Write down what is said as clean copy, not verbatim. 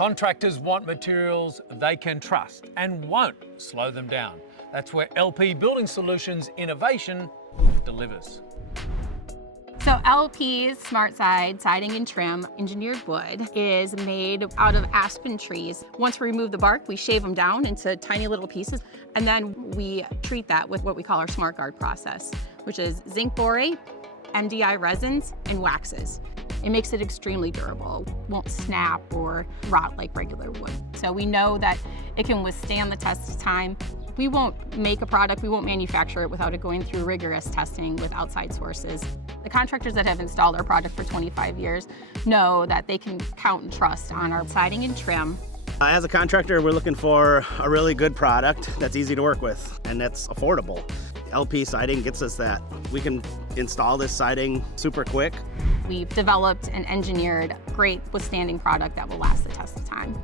Contractors want materials they can trust and won't slow them down. That's where LP Building Solutions innovation delivers. So LP SmartSide Siding and Trim engineered wood is made out of aspen trees. Once we remove the bark, we shave them down into tiny little pieces, and then we treat that with what we call our SmartGuard process, which is zinc borate, MDI resins, and waxes. It makes it extremely durable. It won't snap or rot like regular wood. So we know that it can withstand the test of time. We won't make a product, we won't manufacture it without it going through rigorous testing with outside sources. The contractors that have installed our product for 25 years know that they can count and trust on our siding and trim. As a contractor, we're looking for a really good product that's easy to work with and that's affordable. LP siding gets us that. We can install this siding super quick. We've developed and engineered a great withstanding product that will last the test of time.